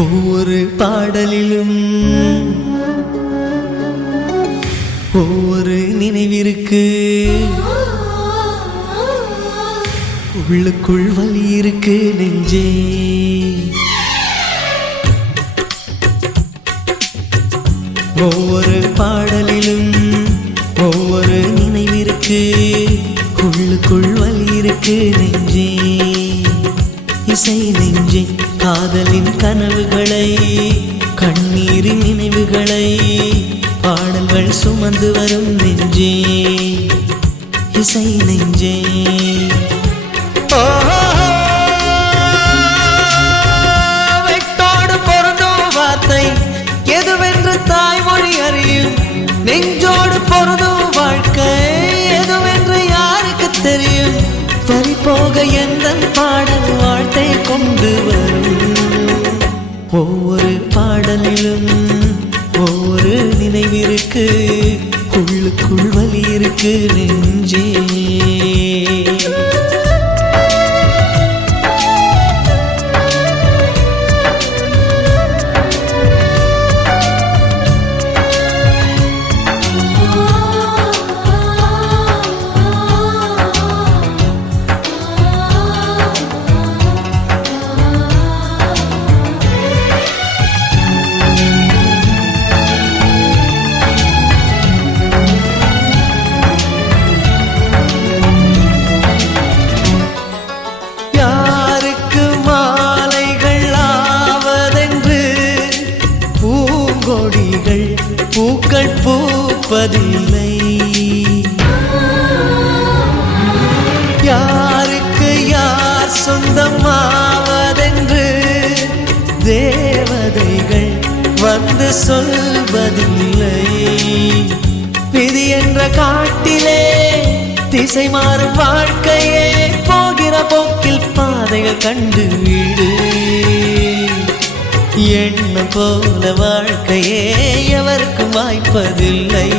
ஒவ்வொரு பாடலிலும் ஒவ்வொரு நினைவிற்கு உள்ளுக்குள் வலி இருக்கு நெஞ்சே. ஒவ்வொரு பாடலிலும் ஒவ்வொரு நினைவிற்கு உள்ளுக்குள் வலி இருக்கு நெஞ்சே. இசை நெஞ்சே, காதலின் கனவுகளை கண்ணீரின் நினைவுகளை பாடல்கள் சுமந்து வரும் நெஞ்சே. இசை நெஞ்சே, வெட்டோடு பொருந்தும் வார்த்தை எதுவென்று தாய்மொழி அறியும். நெஞ்சோடு பொருந்தும் வாழ்க்கை எதுவென்று யாருக்கு தெரியும். வரி போக எந்த பாடல் வாழ்த்தை கொண்டு வரும். ஒவ்வொரு பாடலிலும் ஒவ்வொரு நினைவிற்கு உள்ளுக்குள் வலி இருக்கு நெஞ்சே. பூக்கள் பூப்பதில்லை, யாருக்கு யார் சொந்தமாவதென்று தேவதைகள் வந்து சொல்வதில்லை. விதி என்ற காட்டிலே திசை மாறும் வாழ்க்கையே போகிற போக்கில் பாதைகள் கண்டு வீடு. எண்ணம் போல வாழ்க்கையே எவருக்கும் வாய்ப்பதில்லை.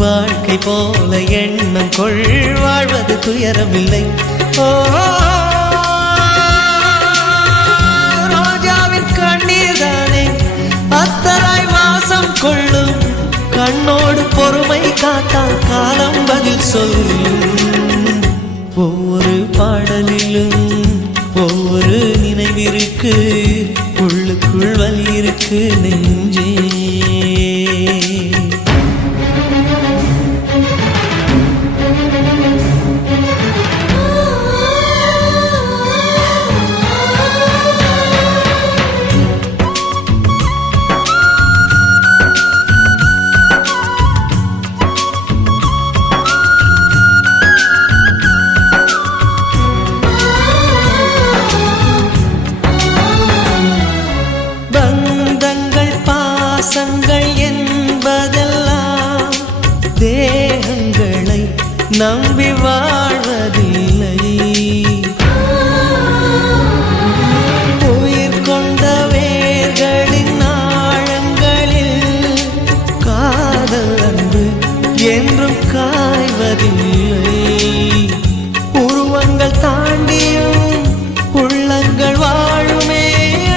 வாழ்க்கை போல எண்ணம் கொள் வாழ்வது துயரமில்லை. ஓ, ரோஜாவின் கண்ணீர் தானே அத்தராய் வாசம் கொள்ளும். கண்ணோடு பொறுமை காத்தால் காலம் பதில் சொல்லும். ஒவ்வொரு பாடலிலும் ஒவ்வொரு நினைவிற்கு உள்ளுக்குள் வலி இருக்கு நெஞ்சே. பாசங்கள் என்பதெல்லாம் தேகங்களை நம்பி வாழ்வதில்லை. உயிர் கொண்ட வேர்களின் ஆழங்களில் காதல் அன்பு என்றும் காய்வதில்லை. உருவங்கள் தாண்டியும் உள்ளங்கள் வாழுமே,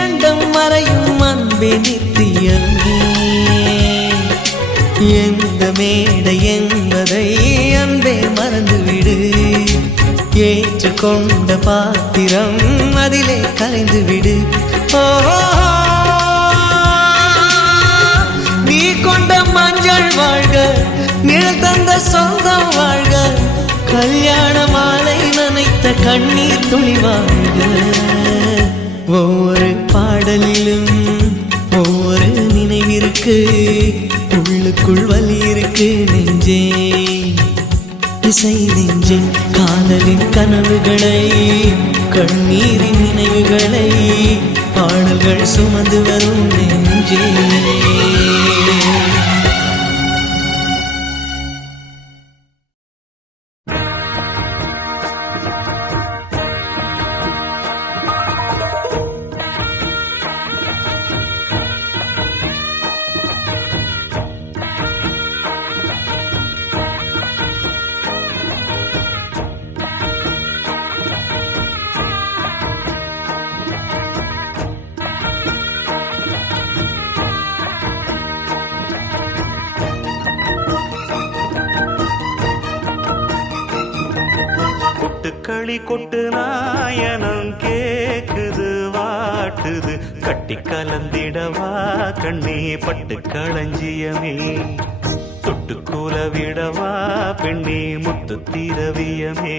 அண்டம் மறையும் அன்பே நித்தியமே. எந்த மேடை என்பதை அன்பே மறந்துவிடு. ஏற்றுக்கொண்ட பாத்திரம் அதிலே கலைந்துவிடு. ஓ, நீ கொண்ட மஞ்சள் வாழ்க, நிழல் தந்த சொந்தம் வாழ்க. கல்யாண மாலை நனைத்த கண்ணீர் துளி வாழ்க. ஒவ்வொரு பாடலிலும் ஒவ்வொரு நினைவிற்கு உள்ளுக்குள் வலி இருக்கு நெஞ்சே. இசை நெஞ்சே, காதலின் கனவுகளை கண்ணீரின் நினைவுகளை பாடல்கள் சுமந்து வரும் நெஞ்சே. களி கொட்டு நாயனம் கேக்குது வாட்டுது கட்டி கலந்திடவா கண்ணே பட்டு களஞ்சியமே தொட்டுக்கூல விடவா பெண்ணே முத்து திரவியமே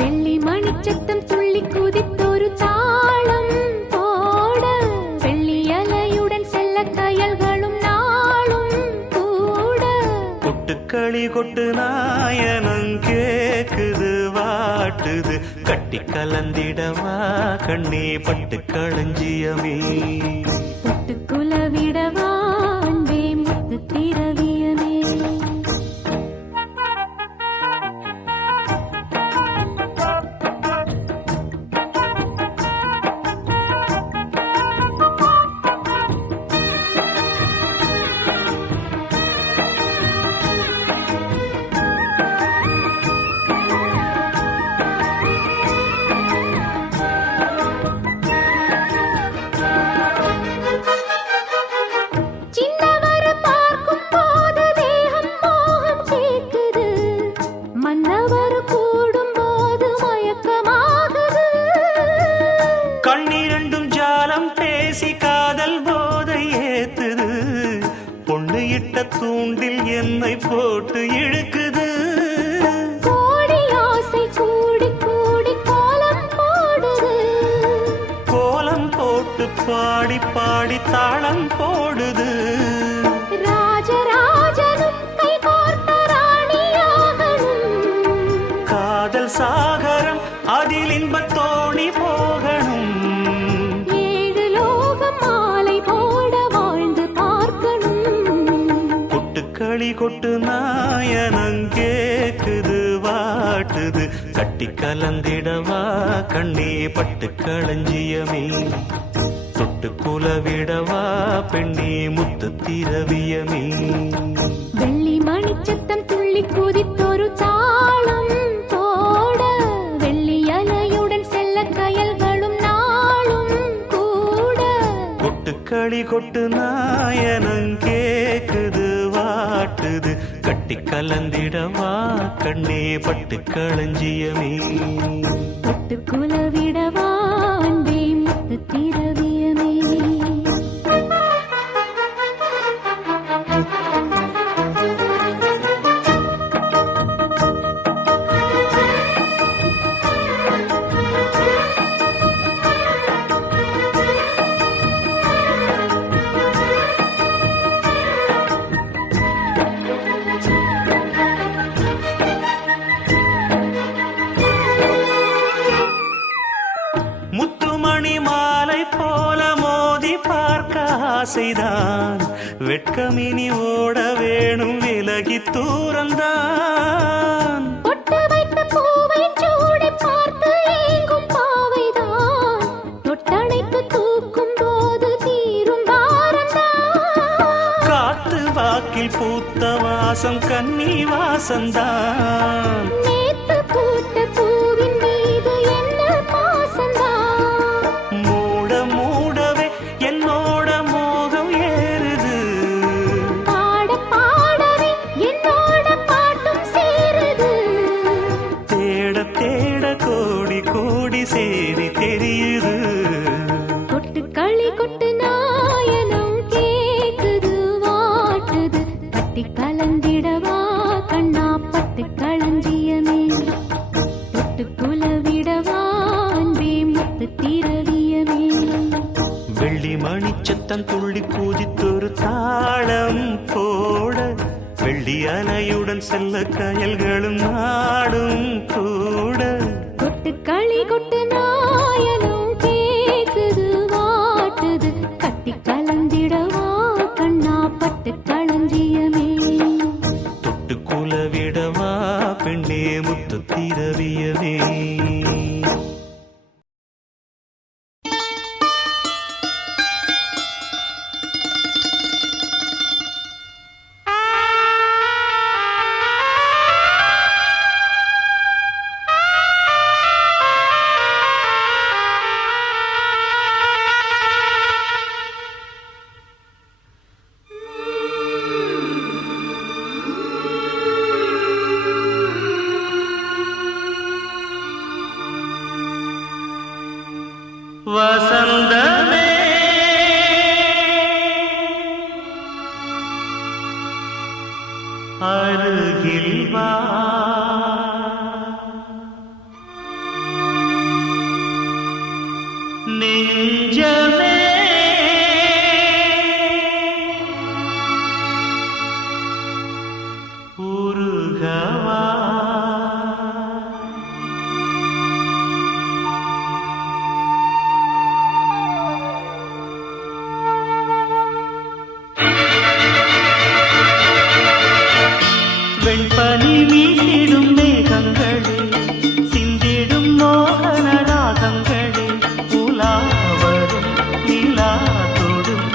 வெள்ளி மணிச்சத்தம் துள்ளி குதித்தொரு தாளம் போட வெள்ளி அலையுடன் செல்ல கயல்களும் நாளும் கூட கொட்டுக்களி கொட்டு நாயனம் கேக்குது வாட்டுது கட்டி கலந்திடவா கண்ணே பட்டு களஞ்சியமே தொட்டுக்குல விடவா அன்பே முத்து திரவியமே தூண்டில் என்னை போட்டு இழுக்குது கோடி ஆசை கூடி கூடி கோலம் போடுது கோலம் போட்டு பாடி பாடி தாளம் போடுது ராஜராஜனும் கை கோர்த்த ராணியாகணும் காதல் சாகரம் அதில் இன்பத் தோணி போகணும் ஏழு லோகம் மாலை போட வாழ்ந்து பார்க்கணும் களி கொட்டு நாயனம் கேக்குது வாட்டுது கட்டி கலந்திடவா கண்ணே பட்டு களஞ்சியமே தொட்டு குலவிடவா பெண்ணே முத்து திரவியமே வெள்ளி மணிச்சத்தம் துள்ளி குதித்தொரு தாளம் போட வெள்ளி அலையுடன் செல்ல கயல்களும் நாளும் கூட கொட்டுக்களி கொட்டு நாயனம் கேக்குது வாட்டுது கட்டி கலந்திடவா கண்ணே பட்டு களஞ்சியமே தொட்டு குலவிடவா அன்பே முத்து திரவியமே முத்துமணி மாலை போல மோதி பார்க்க ஆசைதான் வெட்கமினி ஓட வேணும் விலகி தூரந்தான் பொட்டு வைத்த பூவை சூடி பார்த்து ஏங்கும் பாவைதான் தொட்டணைத்து தூக்கும் போது தீரும் பாரந்தான் காத்து வாக்கில் பூத்த வாசம் கன்னி வாசந்தான் நேத்து பூத்த பூவின் மீது என்ன பாசந்தான் மூட மூடவே என்னோட மோகம் ஏறுது பாட பாடவே என்னோட பாட்டும் சேருது தேட தேட கோடி கோடி சேரி தெரியுது கொட்டு களி கொட்டு நாயனம் கேக்குது வாட்டுது கட்டி கலந்திடவா கண்ணா பட்டு களஞ்சியமே தொட்டு குலவிடவா அன்பே முத்து திரவியமே வெள்ளி மணிச்சத்தம் துள்ளி கூதித்தொரு தாளம் போட வெள்ளி அலையுடன் செல்ல கயல்களும் நாடும் கூட கொட்டு களி கொட்டு நாயனம் கேக்குது வாட்டுது கட்டி கலந்திடவா கண்ணா பட்டு களஞ்சியமே தொட்டு குலவிடவா பெண்ணே முத்து திரவியமே வீசிடும் மேகங்களே சிந்திடும் மோகன ராகங்களே உலாவரும் நிலா தொடும்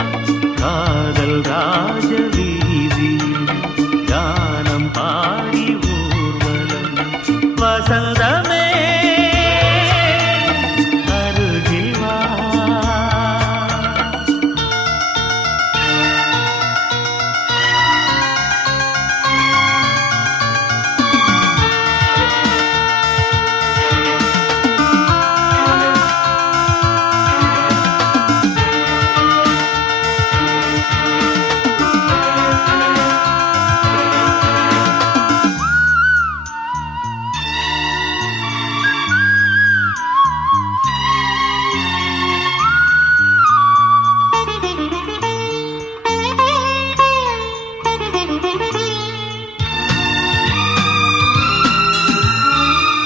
காதல் ராஜ வீதியில் கானம் பாடி ஊர்வலம் வசந்தமே அருகில் வா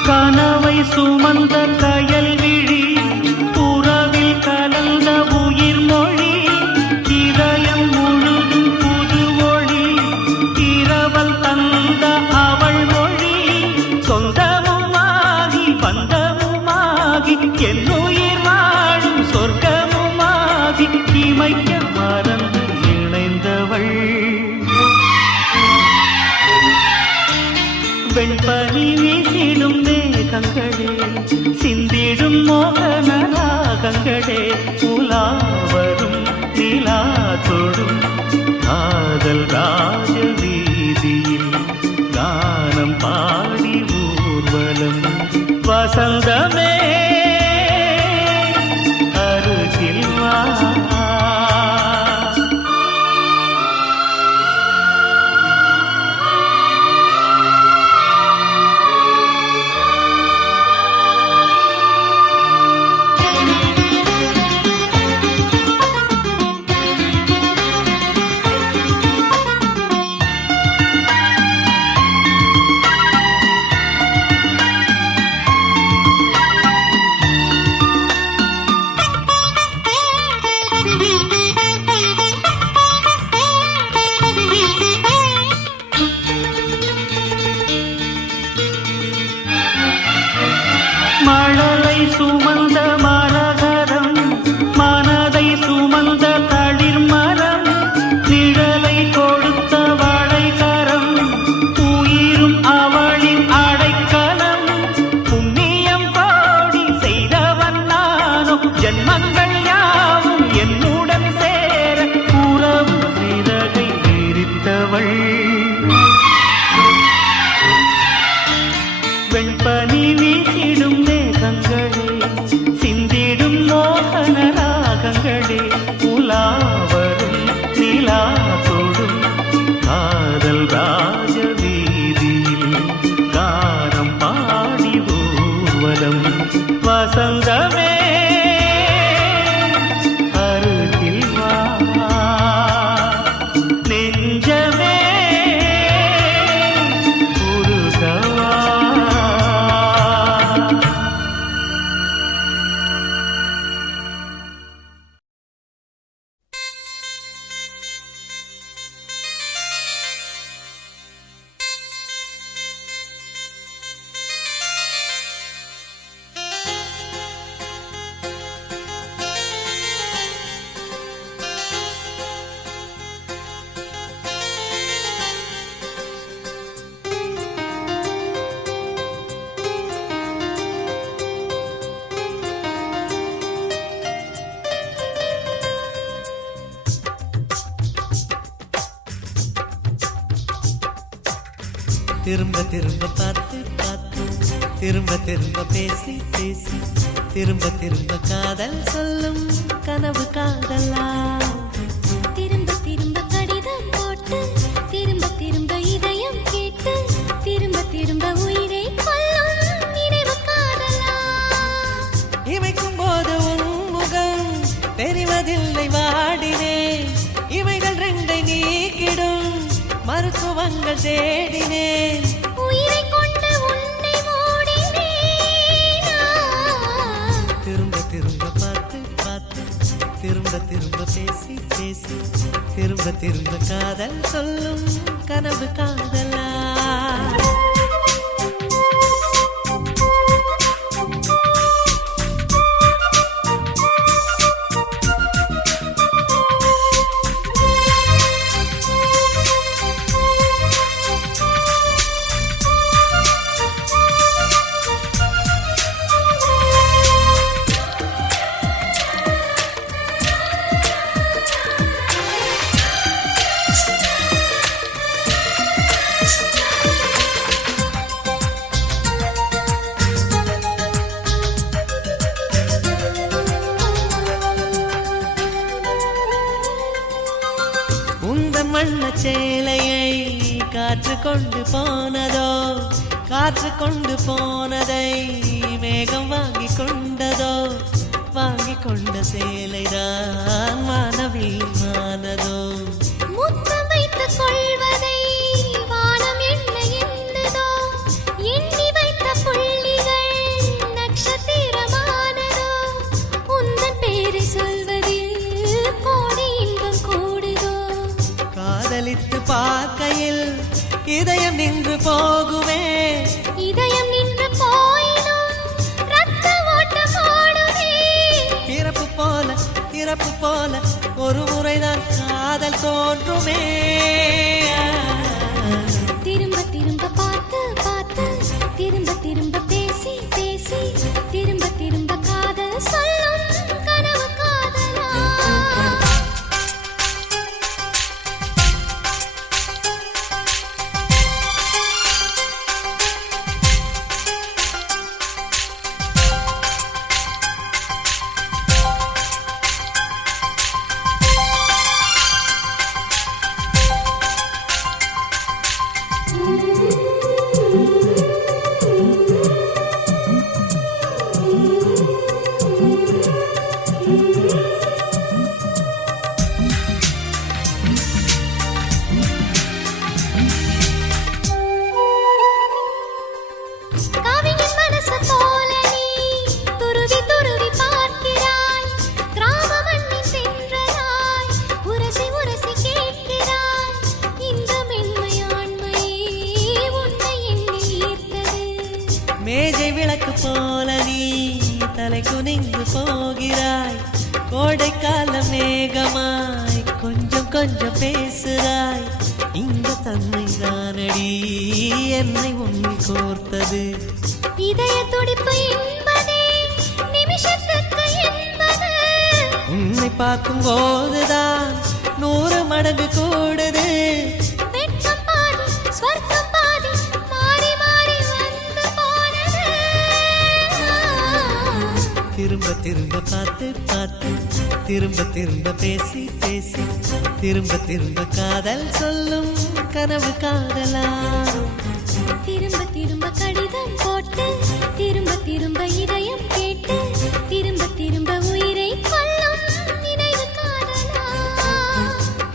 கனவை சுமந்த கயல் விழி புறவில் கலந்த உயிர் மொழி இதயம் முழுதும் புது ஒளி இரவல் தந்த அவள் மொழி சொந்தமுமாகி பந்தமுமாகி என்னுயிர் வாழும் சொர்க்கமுமாகி இமைக்க மறந்து இணைந்தவள் வெண்பனி வீசிடும் மேகங்களே சிந்திடும் மோகன ராகங்களே உலாவரும் நிலா தொடும் காதல் ராஜ வீதியில் கானம் பாடி ஊர்வலம் வசந்தமே அருகில் வா மழலை சுமந்த மரகரம் மனதை சுமந்த தளிர் மரம் நிழலை கொடுத்த வளைகரம் உயிரும் அவளின் அடைக்கலம் புண்ணியம் பாடி செய்தவன் நானும் ஜென்மங்கள் யாவும் என்னுடன் சேர உறவு சிறகை விரித்தவள் வெண்பனி வீசிடும் மேகங்களே சிந்திடும் மோகன ராகங்களே உலாவரும் நிலா தொடும் காதல் ராஜ வீதியில் கானம் பாடி ஊர்வலம் வசந்தமே அருகில் வா நெஞ்சமே உருகவா திரும்ப திரும்ப பார்த்து பார்த்து திரும்ப திரும்ப பேசி பேசி திரும்ப திரும்ப காதல் சொல்லும் கனவு காதலா திரும்ப திரும்ப கடிதம் போட்டு திரும்ப திரும்ப இதயம் கேட்டு திரும்ப திரும்ப உயிரை கொல்லும் நினைவு காதலா இமைக்கும் போது உன் முகம் தெரிவதில்லை வாடினேன் இவைகள் ரெண்டை நீக்கிடும் மருத்துவங்கள் தேடினேன் உயிரை கொண்டு உன்னை மூடினேனா திரும்ப திரும்ப பார்த்து பார்த்து திரும்ப திரும்ப பேசி பேசி திரும்ப திரும்ப காதல் சொல்லும் கனவு காதலா உந்தன் வண்ண சேலையை காற்று கொண்டு போனதோ, காற்று கொண்டு போனதை மேகம் வாங்கி கொண்டதோ, வாங்கி கொண்ட சேலைதான் மானவீமானதோ. முத்தம் வைத்துக் கொள்வதை வானம் என்ன எண்ணுதோ, எண்ணி வைத்த புள்ளிகள் நட்சத்திரமானதோ, உந்தன் பேரை சொல்வதில் கோடி இன்பம் கூடுதோ. காதலித்து பார்க்கையில் இதயம் நின்று போகுமே, இதயம் நின்று போயினும் ரத்த ஓட்டம் ஓடுமே. பிறப்பு போல இறப்பு போல ஒரு முறைதான் காதல் தோன்றுமே. திரும்ப திரும்ப பார்த்து பார்த்து, திரும்ப திரும்ப பேசி பேசி, திரும்ப திரும்ப காதல் சொல்லும் கனவு காதலா. கவிஞன் மனசு போல நீ துருவி துருவி பார்க்கிறாய், கிராம மண்ணின் தென்றலாய் உரசி உரசி கேட்கிறாய். இந்த மென்மையாண்மை உன்னை எண்ணி ஈர்த்தது. மேஜை விளக்கு போல நீ தலை குனிந்து போகிறாய், கோடைக்கால மேகமாய் கொஞ்சம் கொஞ்சம் பேசுகிறாய். இந்த தன்மை தானடி என்னை உன்னில் கோர்த்தது. இதய துடிப்பு என்பதே நிமிஷத்துக்கு என்பது. உன்னை பார்க்கும் போதுதான் 100 மடங்கு கூடுது. வெட்கம் பாதி ஸ்வர்க்கம் பாதி மாறி மாறி வந்து போனது. திரும்ப திரும்ப பார்த்து பார்த்து, திரும்ப திரும்ப பேசி பேசி, திரும்ப திரும்ப காதல் சொல்லும் கனவு காதலா. திரும்ப திரும்ப கடிதம் போட்டு, திரும்ப திரும்ப இதயம் கேட்டு, திரும்ப திரும்ப உயிரை கொல்லும் நினைவு காதலா.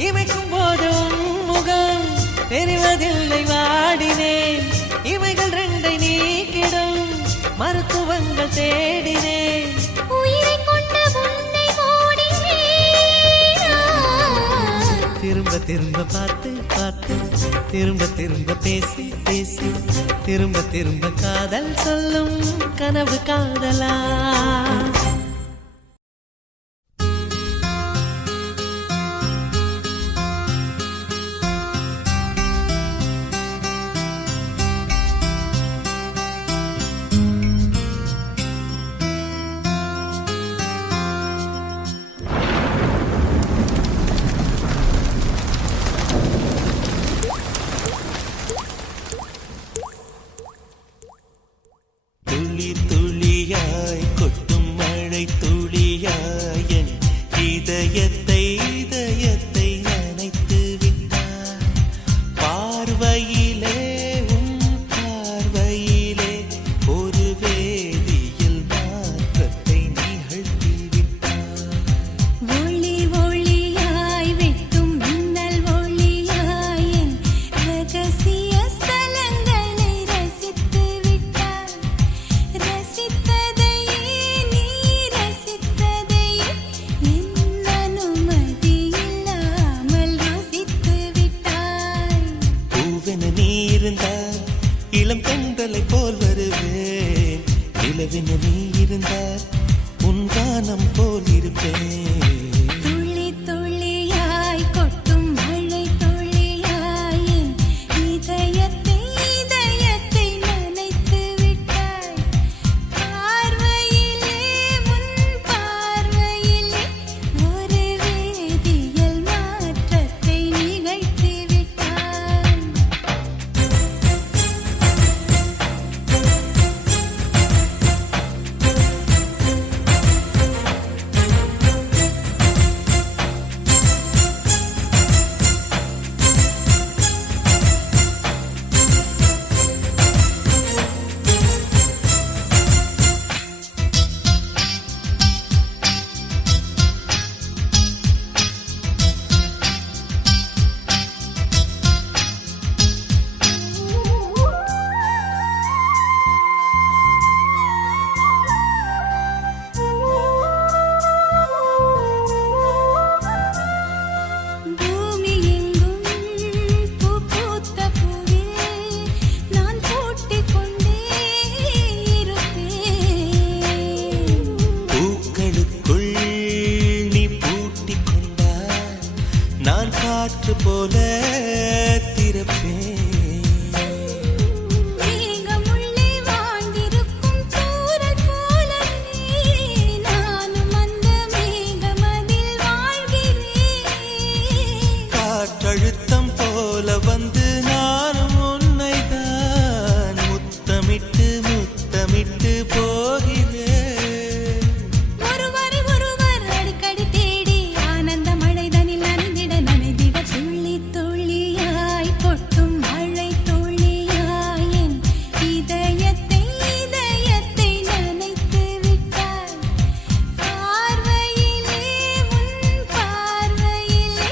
இமைக்கும் போது உன் முகம் தெரிவதில்லை வாடினேன், இமைகள் 2 நீக்கிடும் மருத்துவங்கள் தேடினேன். உயிரை கொண்ட உன்னை ஓடினேன். திரும்ப திரும்ப பார்த்து பார்த்து, திரும்ப திரும்ப பேசி பேசி, திரும்ப திரும்ப காதல் சொல்லும் கனவு காதலா. துளி துளியாய் கொட்டும் மழை நான் காற்று போல திறப்பேன். மேகமுள்ளே வாழ்ந்திருக்கும் தூறல் போலவே நானும் அந்த மேகமதில் வாழ்கிறேன். காற்றழுத்தம் போல வந்து நானும் உன்னைதான் முத்தமிட்டு முத்தமிட்டு போகிறேன். ஒருவரை ஒருவர் அடிக்கடி தேடி ஆனந்த மழைதனில் நனைந்திட நனைந்திட துள்ளி துள்ளியாய் கொட்டும் மழை துள்ளியாய் என் இதயத்தை இதயத்தை நனைத்து விட்டாய். பார்வையிலே உன் பார்வையிலே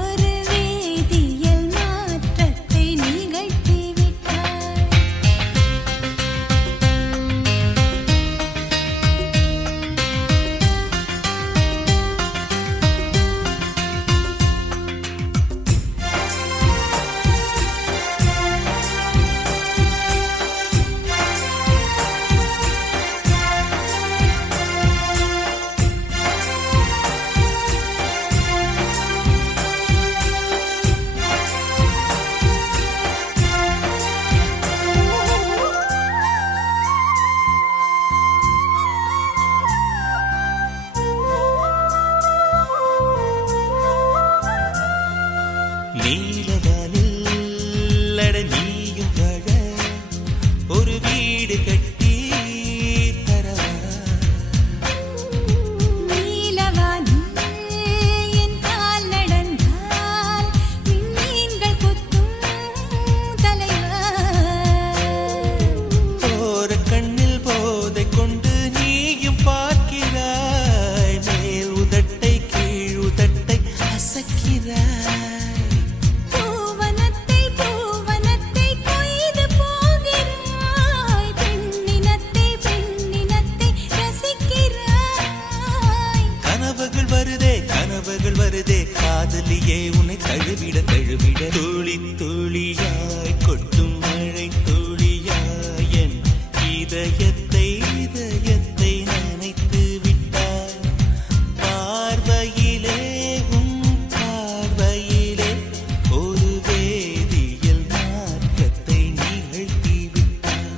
ஒரு வேதியியல் மாற்றத்தை நிகழ்த்தி விட்டாய். நீலவானில் அட நீயும் வாழ ஒரு வீடு கட்டி தரவா. நீலவானில் என் கால் நடந்தால் விண்மீன்கள் கொத்தும் தலைவா. போற கண்ணில் போதை கொண்டு நீயும் பார்க்கிறாய். மேல் உதட்டை கீழ் உதட்டை அசக்கிறாய். பூவனத்தை பூவனத்தை கொய்து போகிறாய். பெண்ணினத்தை பெண்ணினத்தை ரசிக்கிறாய். கனவுகள் வருதே காதலியே உன்னை தழுவிட தழுவிட துளி துளியாய் கொட்டும் மழை துளியாய் என் இதயத்தை இதயத்தை நனைத்து விட்டாய். பார்வையிலே உன் பார்வையிலே ஒரு வேதியியல் மாற்றத்தை நிகழ்த்தி விட்டாய்.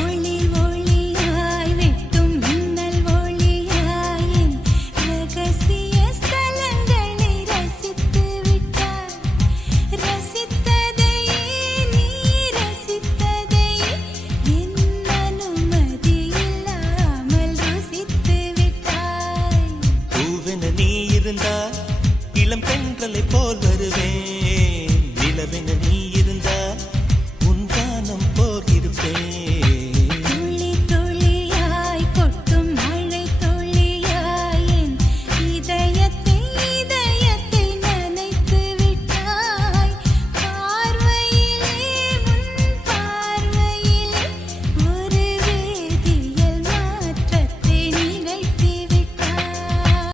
ஒளி ஒளியாய் வெட்டும் மின்னல் ஒளியாய் என் ரகசிய ஸ்தலங்களை ரசித்து விட்டாய். ரசித்ததையே நீ ரசித்ததையே என் அனுமதி இல்லாமல் ருசித்து விட்டாய். பூவென நீ இருந்தால் இளம் பெண்களை போல் வருவேன். நிலவென நீ இருந்தால் உன் வானம் போல் இருப்பேன். துளி துளியாய் கொட்டும் மழை துளியாய் என் இதயத்தை இதயத்தை நனைத்து விட்டாய். பார்வையிலே உன் பார்வையிலே ஒரு வேதியியல் மாற்றத்தை நிகழ்த்தி விட்டாய்.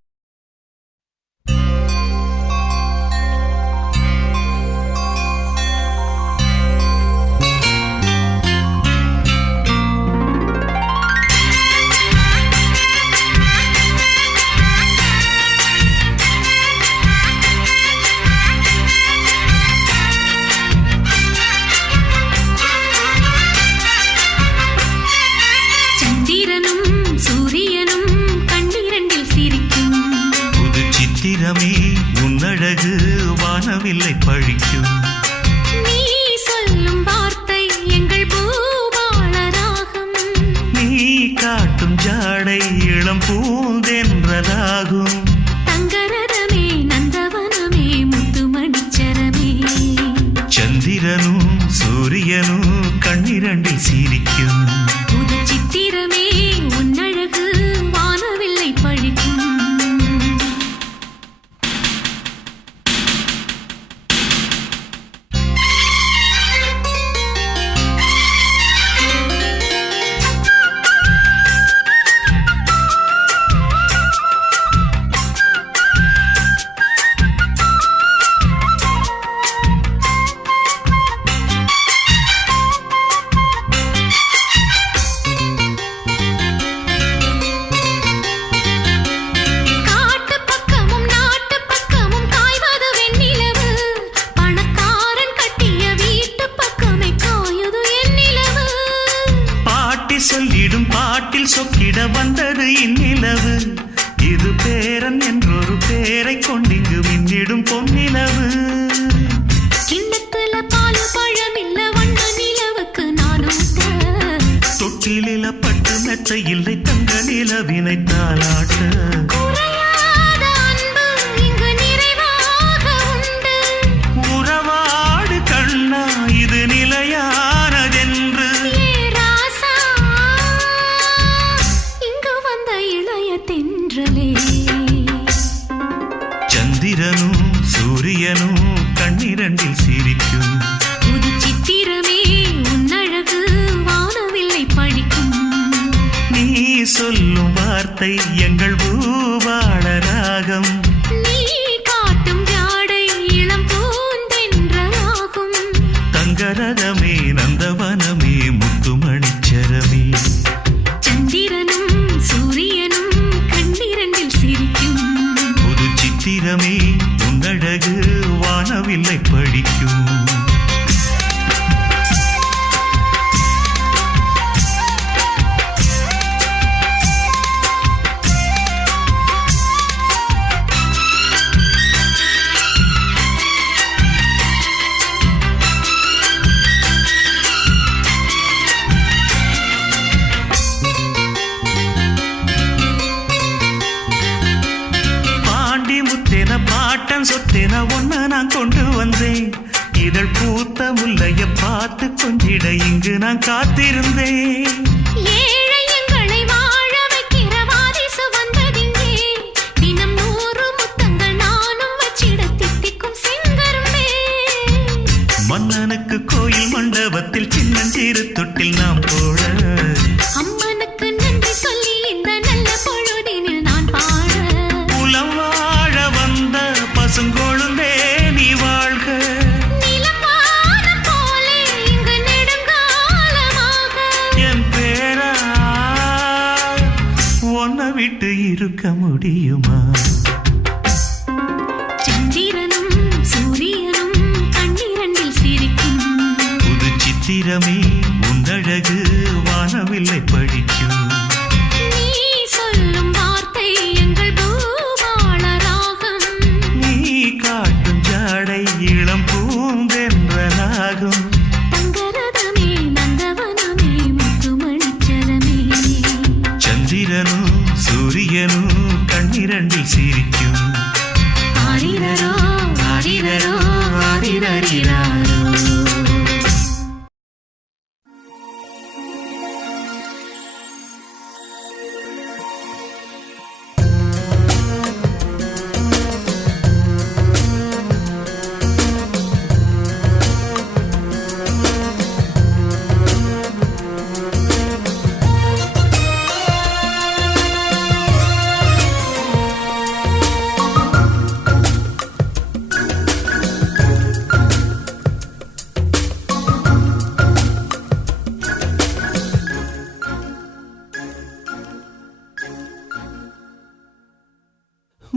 சந்திரனும் சூரியனும் கண்ணிரண்டில் சிரிக்கும். புது சித்திரமே உன்னழகு வானவில்லை பழிக்கும். நீ சொல்லும் வார்த்தை எங்கள் பூபால ராகம். நீ காட்டும் ஜாடை இளம் பூந்தென்றதாகும். தங்கரதமே நந்தவனமே முத்துமணிச்சரமே. சந்திரனும் சூரியனும் கண்ணிரண்டில் சிரிக்கும். புது சித்திரமே உன்னழகு வானவில்லை பழிக்கும். பொன்னிலவு கிண்ணத்துல பால் பழம் இல்ல வண்ண நிலவுக்கு நானும் தொட்டிலில பட்டு மெத்த இல்லை தங்க நிலவினை தாளாட்ட குறையாத அன்பு இங்கு நிறைவாக உண்டு உறவாடு கண்ணா இது நிலையானதென்று ஏ ராசா இங்கு வந்த இளைய தென்றலே சந்திரனும் சூரியனும் கண்ணிரண்டில் சிரிக்கும் புது சித்திரமே உன்னழகு வானவில்லை படிக்கும் நீ சொல்லும் வார்த்தை எங்கள் பூவாள ராகம் நீ காட்டும் ஜாடை இளம் பூந்தென்றலாகும் தங்கரதமே நந்தவனமே முத்துமணிச்சரமே சந்திரனும் சூரியனும் கண்ணிரண்டில் சிரிக்கும் புது சித்திரமே உன்னழகு வானவில்லை படிக்கும் பாட்டன் சொத்தேன ஒன்ன நான் கொண்டு வந்தேன் இதழ் பூத்த முல்லைய பார்த்து கொஞ்சிட இங்கு நான் காத்திருந்தேன் ஏழை எங்களை வாழ வைக்கிற வாரிசு வந்ததிங்கே தினம் 100 முத்தங்கள் நானும் வச்சிட தித்திக்கும் செங்கரும்பே மன்னனுக்கு கோயில் மண்டபத்தில் சின்னஞ்சிறு தொட்டில் நாம் போட அம்மனுக்கு நன்றி சொல்லி இந்த நல்ல பொழுதினில் நான் பாட உலம் வாழ வந்த பசுங்கொழுந்தே நீ வாழ்க நிலவானம் போலே இங்கு நெடுங்காலமாக என் பேரா உன்னை விட்டு இருக்க முடியுமா சந்திரனும் சூரியனும் கண்ணிரண்டில் சிரிக்கும் புது சித்திரமே உன்னழகு வானவில்லை படிக்கும் நீ சொல்லும் வார்த்தை எங்கள் பூபாள ராகம் நீ காட்டும் ஜாடை இளம் பூந்தென்றலாகும் தங்கரதமே நந்தவனமே முத்துமணிச்சரமே சந்திரனும் சூரியனும் கண்ணிரண்டில் சிரிக்கும் ஆரிரரோ ஆரிரரோ ஆரிரரிராரோ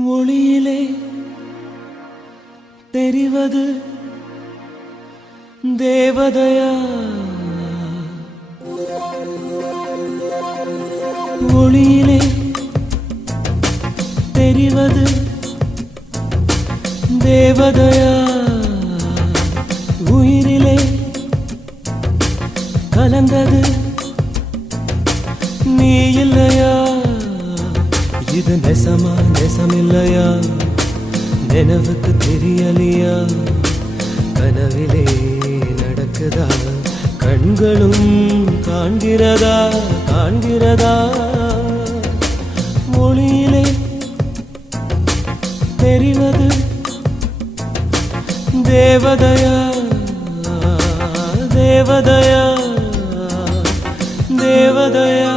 ஒளியிலே தெரிவது தேவதையா ஒளியிலே தெரிவது தேவதையா உயிரிலே கலந்தது நீ இல்லையா இது நெசமா நெசமில்லையா நினைவுக்கு தெரியலையா கனவிலே நடக்குதா கண்களும் காண்கிறதா காண்கிறதா மொழியிலே தெரிவது தேவதையா தேவதையா தேவதையா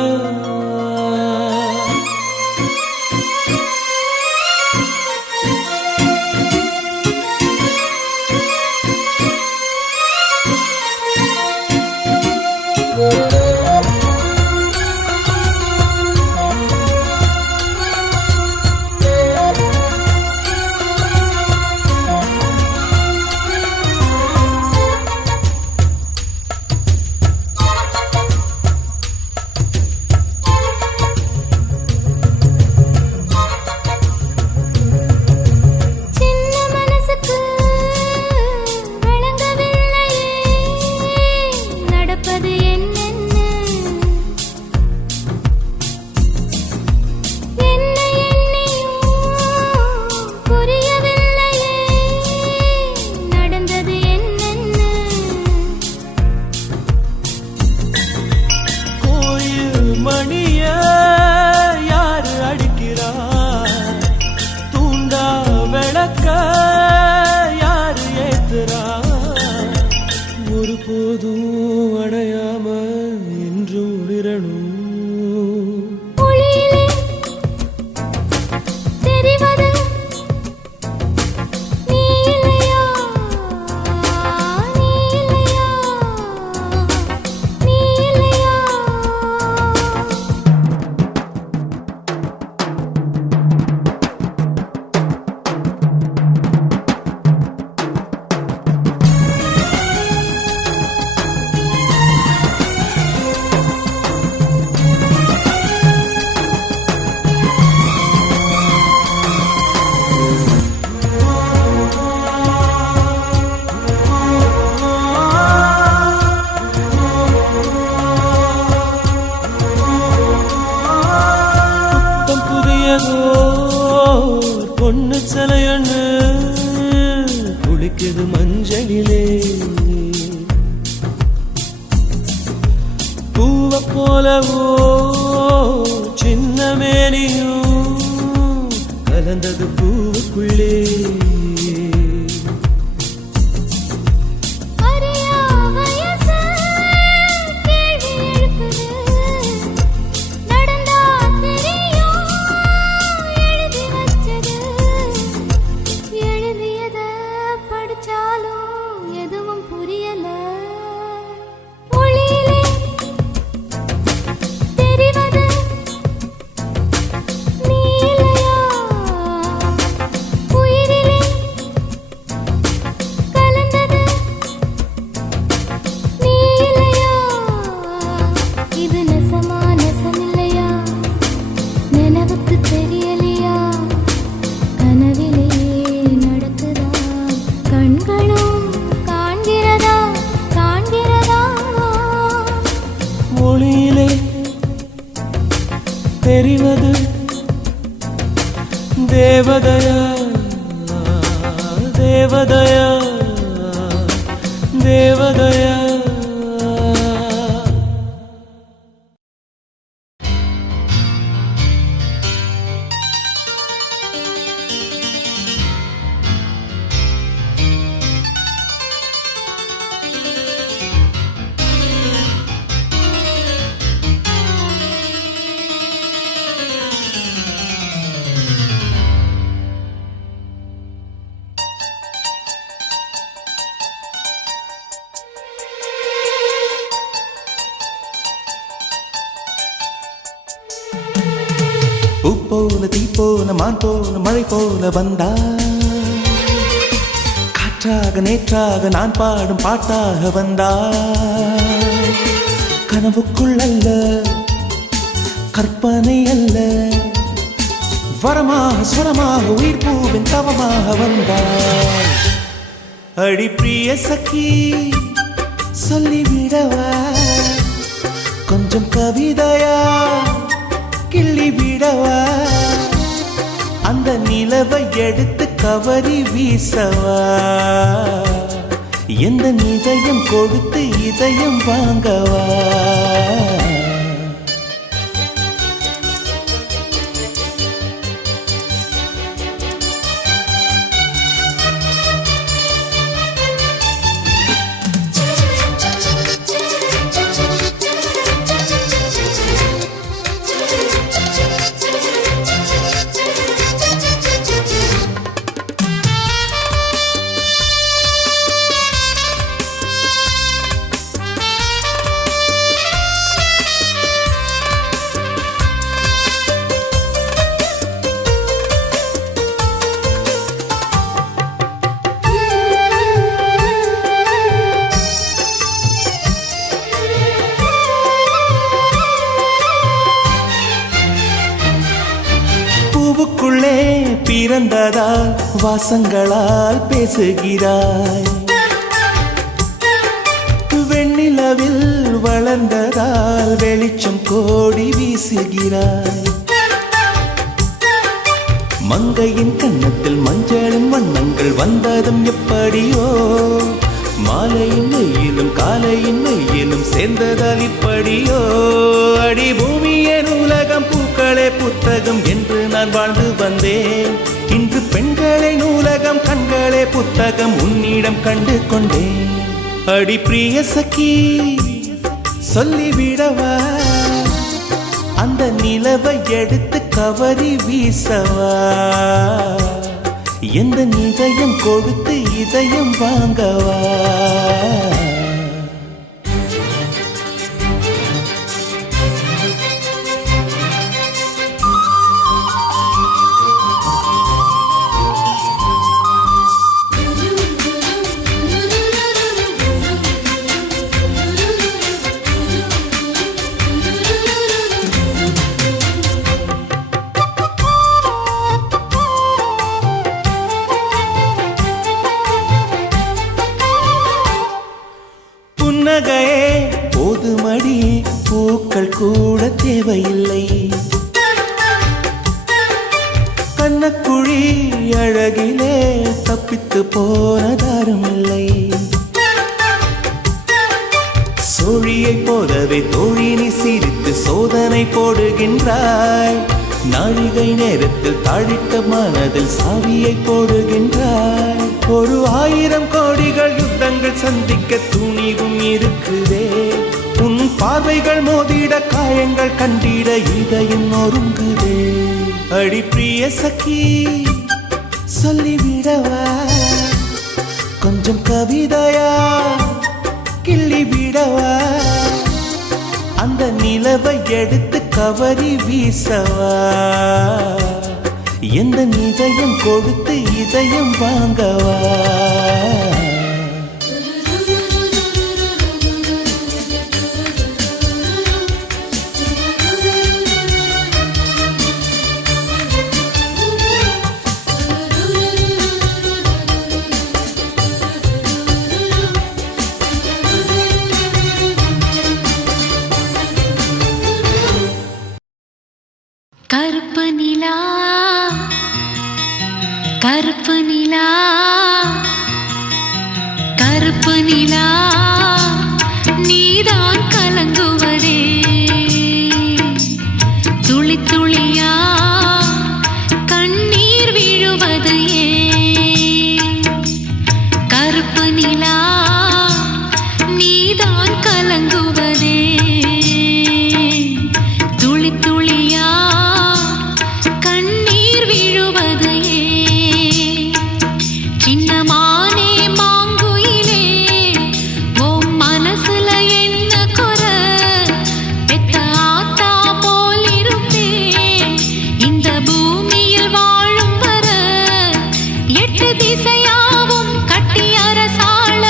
ஓ சின்ன மேனியும் கலந்தது பூவுக்குள்ளே தெரிவது தேவதயா தேவதயா தேவதயா பூ போல தீ போல மான் போல மழை போல வந்தா காற்றாக நேற்றாக நான் பாடும் பாட்டாக வந்தா கனவுக்குள் அல்ல கற்பனை அல்ல வரமாக ஸ்வரமாக உயிர் பூவின் தவமாக வந்தா அடி பிரிய சखी சொல்லிவிடவா கொஞ்சம் கவிதையா கிள்ளி விடவா அந்த நிலவை எடுத்து கவரி வீசவா எந்த இதயம் கொடுத்து இதயம் வாங்கவா பூவுக்குள்ளே பிறந்ததால் வாசங்களால் பேசுகிறாய் வெண்ணிலவில் வளர்ந்ததால் வெளிச்சம் கோடி வீசுகிறாய் மங்கையின் கன்னத்தில் மஞ்சளின் வண்ணங்கள் வந்ததும் எப்படியோ மாலையின் வெயிலும் காலையின் வெயிலும் சேர்ந்ததால் இப்படியோ அடி பூமியின் உலகம் பூக்களே புத்தகம் என்று நான் வாழ்ந்து வந்தேன் இன்று பெண்களே நூலகம் கண்களே புத்தகம் உன்னிடம் கண்டு கொண்டேன் அடி பிரிய சखी சொல்லிவிடவா அந்த நிலவை எடுத்து கவரி வீசவா எந்த இதயம் கொடுத்து இதயம் வாங்கவா புன்னகையே போதுமடி பூக்கள் கூட தேவையில்லை கண்ணக்குழி அழகிலே தப்பித்து போனதாரும் இல்லை சோழியை போலவே தோழினி சிரித்து என்னை போடுகின்றாய். நாழிகை நேரத்தில் தாழிட்ட மனதில் சாவியை போடுகின்றாய். 1000 கோடிகள் யுத்தங்கள் சந்திக்க துணிவும் இருக்குதே. உன் பார்வைகள் மோதிட காயங்கள் கண்டிட இதயம் நொறுங்குதே. அடி பிரிய சகி சொல்லிவிடவா கொஞ்சம் கவிதையா கிள்ளி விடவா. அந்த நிலவை எடுத்து கவரி வீசவா. எந்த இதயம் கொடுத்து இதயம் வாங்கவா. கருப்பு நிலா கருப்பு நிலா கருப்பு நிலா நீதான் கலங்குவதே. துளி துளியா கண்ணீர் விழுவது ஏன்? கருப்பு நிலா நீதான் கலங்குவதே. துளி துளியா சின்னமானே மாங்குயிலே உன் மனசுல என்ன குறை? பெத்த ஆத்தா போலிருப்பேன் இந்த பூமியில் வாழும் வர. 8 திசையாவும் கட்டி அரசாள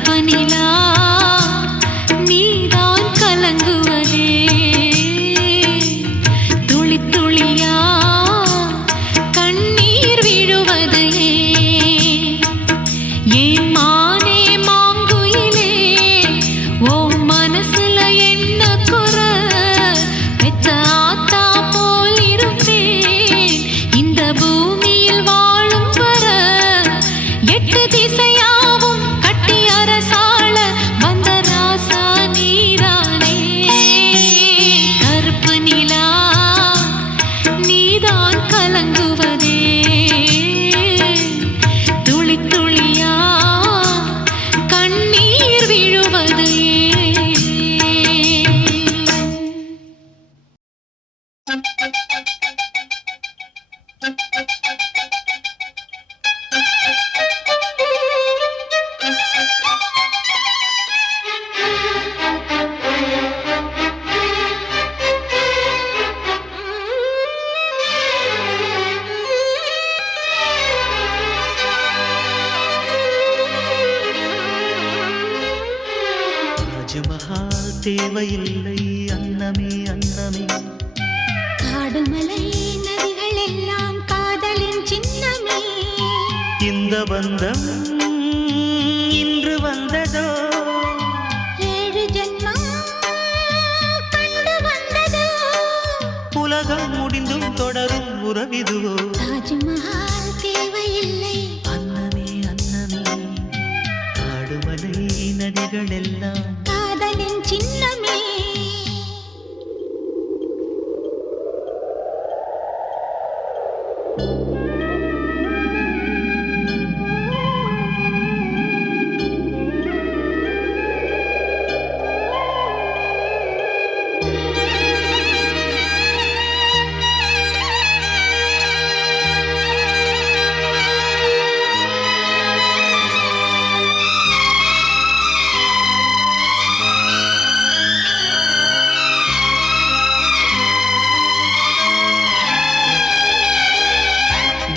கருப்பு நிலா நீதான் கலங்குவதே துளி துளியா கண்ணீர் விழுவது ஏன் மானே மாங்குயிலே ஓ மனசுல என்ன குறை பெத்த ஆத்தா போல் இருப்பேன் இந்த பூமியில் வாழும் வர எட்டு திசையாவும் கட்டி அரசாள வந்த ராசா நீதானே கருப்பு நிலா நீதான் கலங்குவதே துளி துளியா கண்ணீர் விழுவது தாஜ்மஹால் தேவையில்லை அன்னமே அன்னமே காடுமலை நதிகள் எல்லாம் காதலின் சின்னமே இந்த பந்தம் இன்று வந்ததோ ஏழு ஜென்மம் கண்டு வந்ததோ உலகம் முடிந்தும் தொடரும் உறவிதுவோ தாஜ்மஹால் தேவையில்லை அன்னமே அன்னமே காடுமலை நதிகள் எல்லாம் காதலின் சின்னமே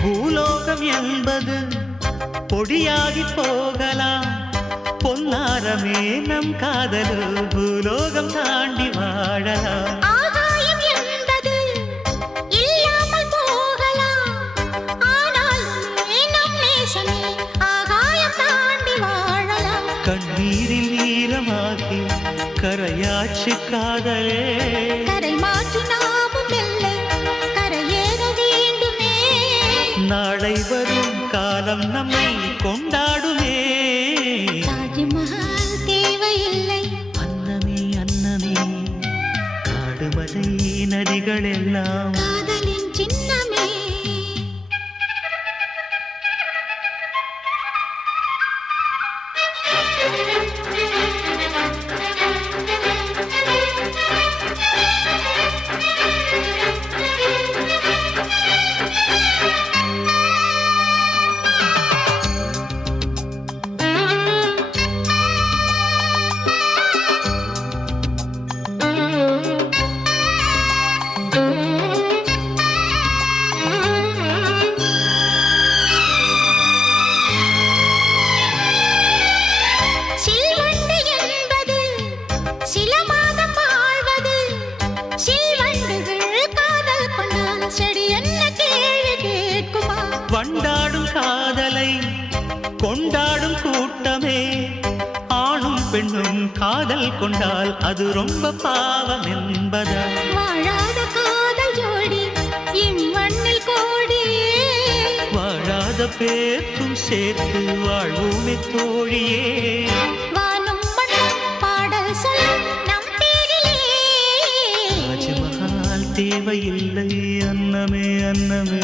பூலோகம் என்பது பொடியாகி போகலாம் பொன்னாரமே நம் காதலு பூலோகம் தாண்டி வாழலாம் ஆகாயம் என்பது இல்லாமல் போகலாம் ஆனாலுமே நம் நேசமே ஆகாயம் தாண்டி வாழலாம் கண்ணீரில் ஈரமாகி கரையாச்சு காதலே கரை மாற்றி நாமும் இல்லை கரையேற வேண்டுமே நாளை வரும் காலம் நம்மை கொண்டாடுமே தாஜ்மஹால் தேவையில்லை அன்னமே அன்னமே காடுமலை நதிகள் எல்லாம் காதலின் சின்னமே சில்வண்டு என்பது சில மாதம் வாழ்வது சில்வண்டுகள் காதல் கொண்டால் செடி என்ன கேள்வி கேட்குமா வண்டாடும் காதலை கொண்டாடும் கூட்டமே ஆணும் பெண்ணும் காதல் கொண்டால் அது ரொம்ப பாவம் என்பதா வாழாத காதல் ஜோடி இம்மண்ணில் கோடியே வாழாத பேர்க்கும் சேர்த்து வாழ்வுமே தோழியே வானும் மண்ணும் பாடல் சொல்லும் நம் பேரிலே தாஜ்மஹால் தேவையில்லை அன்னமே அன்னமே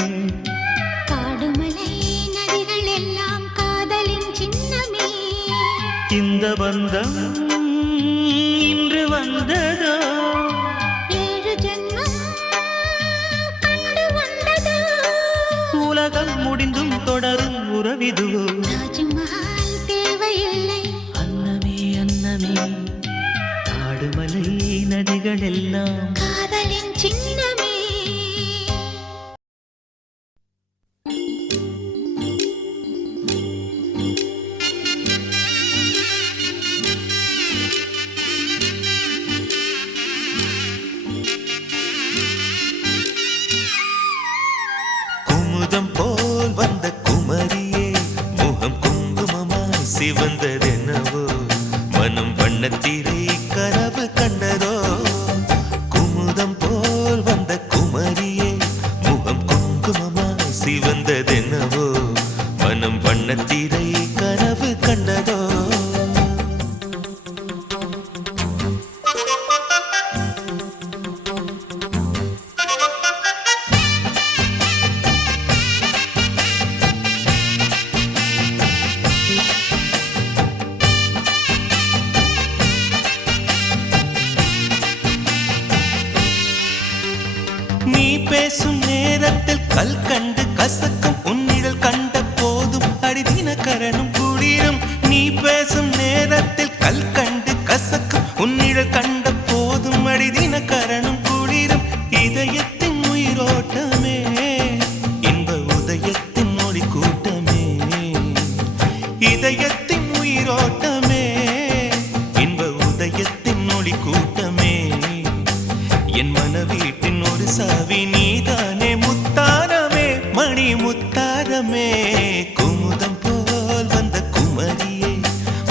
காடுமலை நதிகள் எல்லாம் காதலின் சின்னமே இந்த பந்தம் இன்று வந்ததோ ஏழு ஜென்மம் கண்டு வந்ததோ உலகம் முடிந்தும் தொடரும் உறவிதுவோ தாஜ்மஹால் தேவையில்லை அன்னமே அன்னமே காடுமலை நதிகள் எல்லாம் காதலின் சின்னமே சிவந்ததென்னவோ மனம் வண்ணத்திரை கனவு கண்டதோ குமுதம் போல் வந்த குமரியே முகம் குங்குமமாய் சிவந்ததென்னவோ மனம் வண்ணத்திரை கனவு கண்டதோ நீ பேசும் நேரத்தில் கல் கண்டு கசக்கும் உன்னிடல் கண்ட போதும் அடிதின கரணும் குளிரும் நீ பேசும் நேரத்தில் கல் கண்டு கசக்கும் உன்னிடல் கண்ட போதும் அடிதின கரணும் குளிரும் இதயத்தின் உயிரோட்டமே இன்ப உதயத்தின் மொழி கூட்டமே இதயத்தின் உயிரோட்டமே இன்ப உதயத்தின் மொழி கூட்டமே என் மனவீட்டின் ஒரு சாவி நீதானே முத்தாரமே மணி முத்தாரமே குமுதம் போல் வந்த குமரியே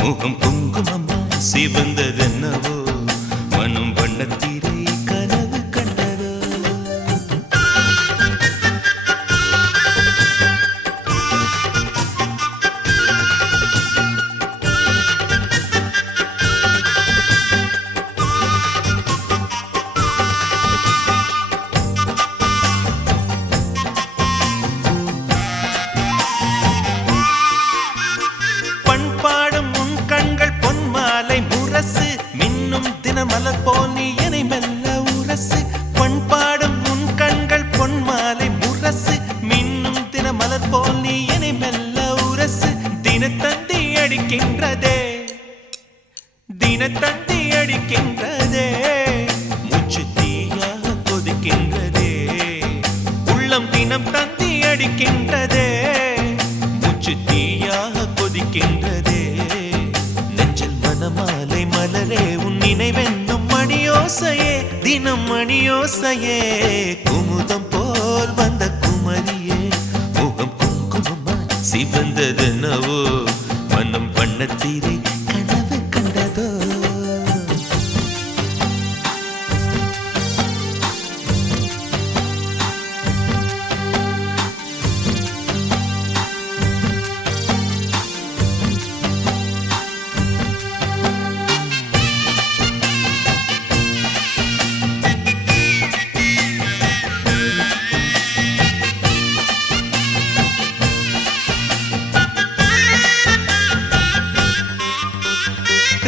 முகம் குங்குமம்மா சிவந்ததென்னவோ மனம் வண்ணத்திரை கனவு கண்டதோ பண்பாடும் உன் கண்கள் பொன்மாலை முரசு மின்னும் தினமலர் போல் நீ என்னை மெல்ல உரசு பண்பாடும் உன் கண்கள் பொன்மாலை முரசு மின்னும் தினமலர் போல் நீ என்னை மெல்ல உரசு தினத்தந்தி அடிக்கின்றதே தினத்தந்தி அடிக்கின்றதே மூச்சு தீயாக கொதிக்கின்றதே உள்ளம் தினம் தந்தி அடிக்கின்றதே மூச்சு தீயாக கொதிக்கின்றதே நெஞ்சில் மனமாலை மலரே உன் நினைவென்னும் மணியோசையே தினம் மணியோசையே குமுதம் போல் வந்த குமரியே முகம் குங்குமமாய் சிவந்ததென்னவோ மனம் வண்ணத்திரை கனவு கண்டதோ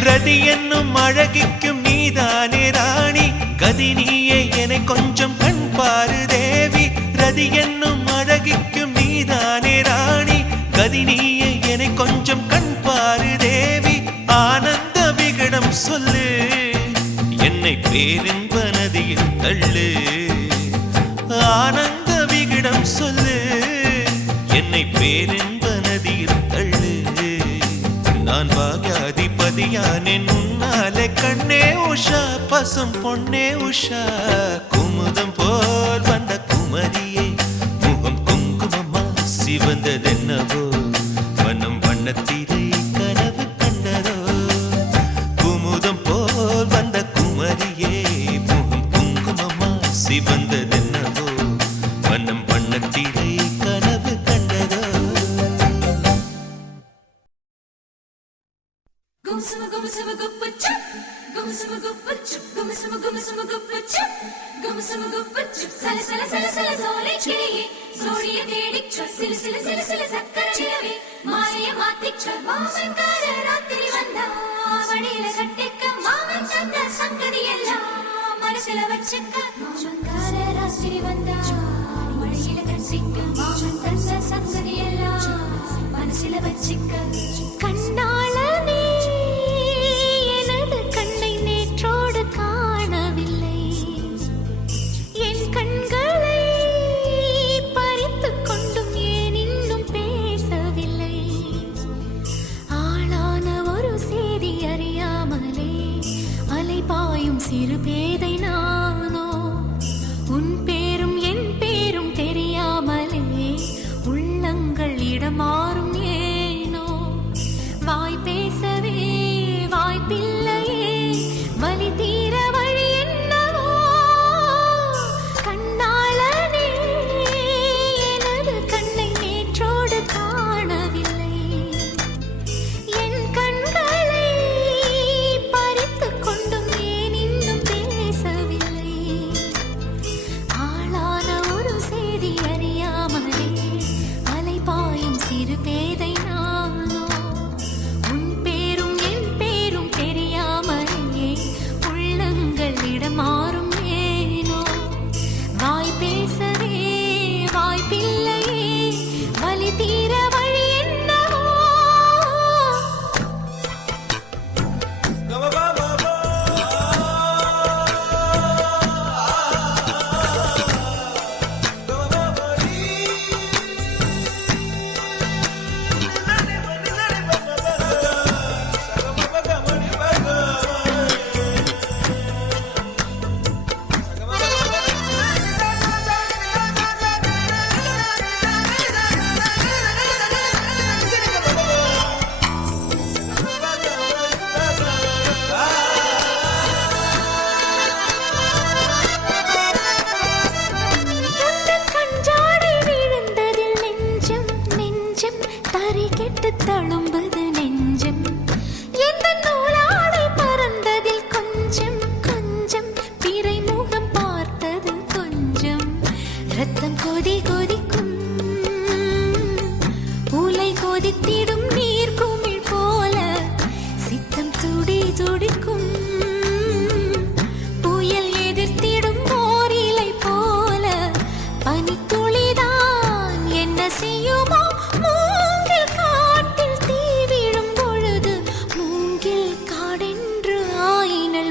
ரதி என்னும் அழகிக்கும் நீதானே ராணி கதி நீயே என கொஞ்சம் கண் பாரு தேவி ரதி என்னும் அழகிக்கும் நீதானே ராணி கதி நீயே என கொஞ்சம் கண் பாரு தேவி ஆனந்த விகடம் சொல்லு என்னை பேரின்ப நதியில் தள்ளு ஆனந்த விகடம் சொல்லு என்னை பேரின்ப நதியில் தள்ளு நான் பாக்யாதிபதியானே உன்னாலே கண்ணே உஷா பசும் பொன்னே உஷா குமுதம் போல் வந்த குமரியே முகம் குங்குமம்மா சிவந்ததென்னவோ மனம் வண்ணத்திரை கனவு கண்டதோ குமுதம் போல் வந்த குமரியே முகம் குங்குமம்மா சிவந்ததென்னவோ மனம் வண்ணத்திரை கனவு கண்டதோ Gumsama gumsama guppuchup, gumsama guppuchup, gumsama gumsama guppuchup, gumsama guppuchup. Sala sala sala sala zole kiliye, zodiye dedichu, sila sila sila sila sakkara nilave, maaya maathichu, maamakara rathiri vanda, vadiyila kattikka maaman sanda sangadiyella, manasila vachikka, maamakara rathiri vanda, vadiyila kattikka maaman sanda sangadiyella, manasila vachikka. கண்ணாளனே எனது கண்ணை நேற்றோடு காணவில்லை என் கண்களை பறித்துக் கொண்டும் ஏன் இன்னும் பேசவில்லை ஆளான ஒரு செய்தி அறியாமலே அலைபாயும் சிறு பேதை நானோ உன் பேரும் என் பேரும் தெரியாமலே உள்ளங்கள் இடமாறும் ஏனோ வாய்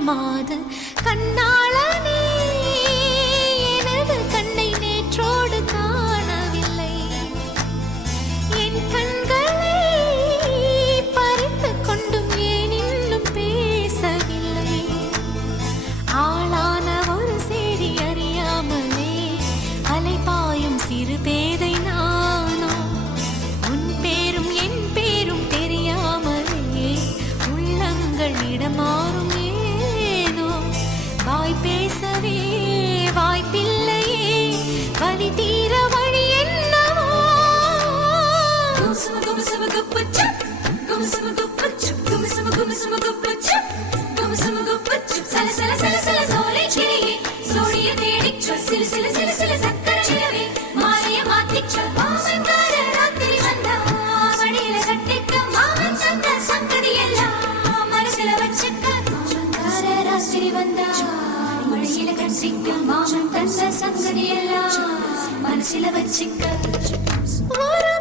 மாது கண்ணாளனே எனது கண்ணை நேற்றோடு காணவில்லை என் கண்களை பறித்துக் கொண்டும் ஏன் இன்னும் பேசவில்லை ஆளான ஒரு செய்தி அறியாமலே அலைபாயும் சிறு பேதை நானோ உன் பேரும் என் பேரும் தெரியாமலே உள்ளங்கள் இடமாறும் ஏனோ வாய் பேசவே வாய்ப்பில்லையே வலி தீர வழி என்னவோ மனசில வச்சுக்க ஒரு